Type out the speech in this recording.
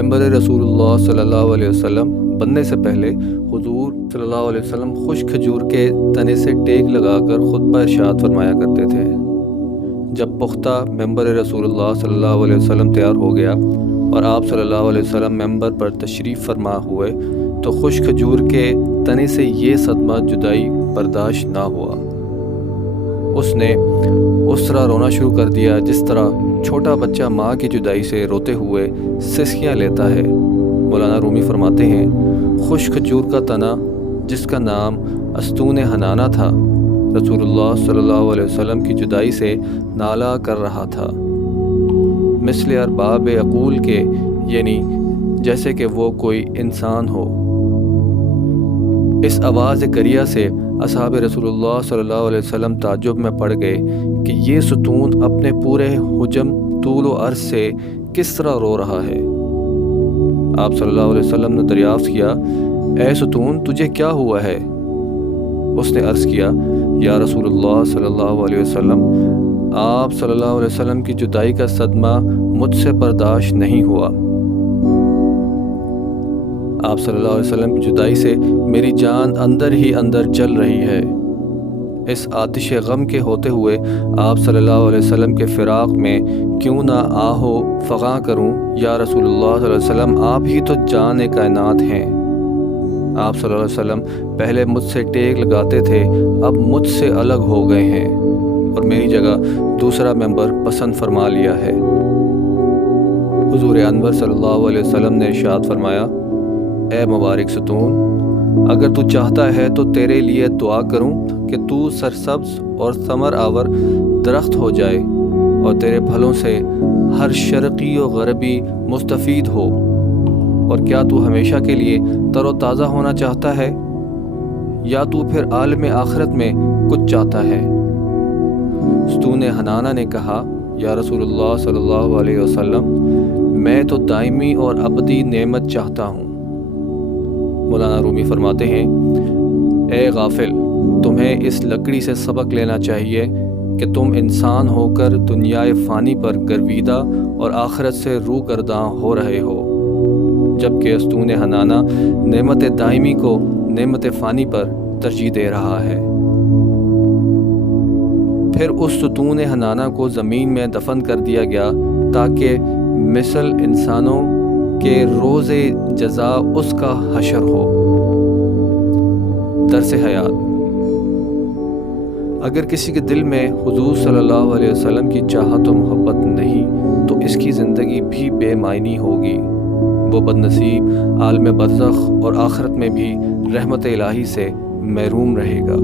ممبر رسول اللہ صلی اللہ علیہ وسلم بننے سے پہلے حضور صلی اللہ علیہ وسلم خشک کھجور کے تنے سے ٹیک لگا کر خطبہ ارشاد فرمایا کرتے تھے۔ جب پختہ ممبر رسول اللہ صلی اللہ علیہ وسلم تیار ہو گیا اور آپ صلی اللہ علیہ وسلم ممبر پر تشریف فرما ہوئے تو خشک کھجور کے تنے سے یہ صدمہ جدائی برداشت نہ ہوا۔ اس نے اس طرح رونا شروع کر دیا جس طرح چھوٹا بچہ ماں کی جدائی سے روتے ہوئے سسکیاں لیتا ہے۔ مولانا رومی فرماتے ہیں، خشک کھجور کا تنا جس کا نام استون حنانہ تھا، رسول اللہ صلی اللہ علیہ وسلم کی جدائی سے نالہ کر رہا تھا، مثل ارباب عقول کے، یعنی جیسے کہ وہ کوئی انسان ہو۔ اس آواز گریہ سے اصحاب رسول اللہ صلی اللہ علیہ وسلم تعجب میں پڑ گئے کہ یہ ستون اپنے پورے حجم، طول و عرض سے کس طرح رو رہا ہے۔ آپ صلی اللہ علیہ وسلم نے دریافت کیا، اے ستون تجھے کیا ہوا ہے؟ اس نے عرض کیا، یا رسول اللہ صلی اللہ علیہ وسلم، آپ صلی اللہ علیہ وسلم کی جدائی کا صدمہ مجھ سے برداشت نہیں ہوا۔ آپ صلی اللہ علیہ وسلم کی جدائی سے میری جان اندر ہی اندر جل رہی ہے۔ اس آتش غم کے ہوتے ہوئے آپ صلی اللہ علیہ وسلم کے فراق میں کیوں نہ آہو فغاں کروں؟ یا رسول اللہ صلی اللہ علیہ وسلم، آپ ہی تو جان کائنات ہیں۔ آپ صلی اللہ علیہ وسلم پہلے مجھ سے ٹیک لگاتے تھے، اب مجھ سے الگ ہو گئے ہیں اور میری جگہ دوسرا ممبر پسند فرما لیا ہے۔ حضور انور صلی اللہ علیہ وسلم نے ارشاد فرمایا، اے مبارک ستون، اگر تو چاہتا ہے تو تیرے لیے دعا کروں کہ تو سرسبز اور ثمر آور درخت ہو جائے اور تیرے پھلوں سے ہر شرقی و غربی مستفید ہو، اور کیا تو ہمیشہ کے لیے تر و تازہ ہونا چاہتا ہے، یا تو پھر عالم آخرت میں کچھ چاہتا ہے؟ ستون حنانہ نے کہا، یا رسول اللہ صلی اللہ علیہ وسلم، میں تو دائمی اور ابدی نعمت چاہتا ہوں۔ مولانا رومی فرماتے ہیں، اے غافل، تمہیں اس لکڑی سے سبق لینا چاہیے کہ تم انسان ہو کر دنیائے فانی پر گرویدہ اور آخرت سے روح گرداں ہو رہے ہو، جبکہ استون حنانہ نعمت دائمی کو نعمت فانی پر ترجیح دے رہا ہے۔ پھر اس ستون حنانہ کو زمین میں دفن کر دیا گیا تاکہ مثل انسانوں کہ روز جزا اس کا حشر ہو۔ درس حیات، اگر کسی کے دل میں حضور صلی اللہ علیہ وسلم کی چاہت و محبت نہیں تو اس کی زندگی بھی بے معنی ہوگی، وہ بد نصیب عالم برزخ اور آخرت میں بھی رحمت الہی سے محروم رہے گا۔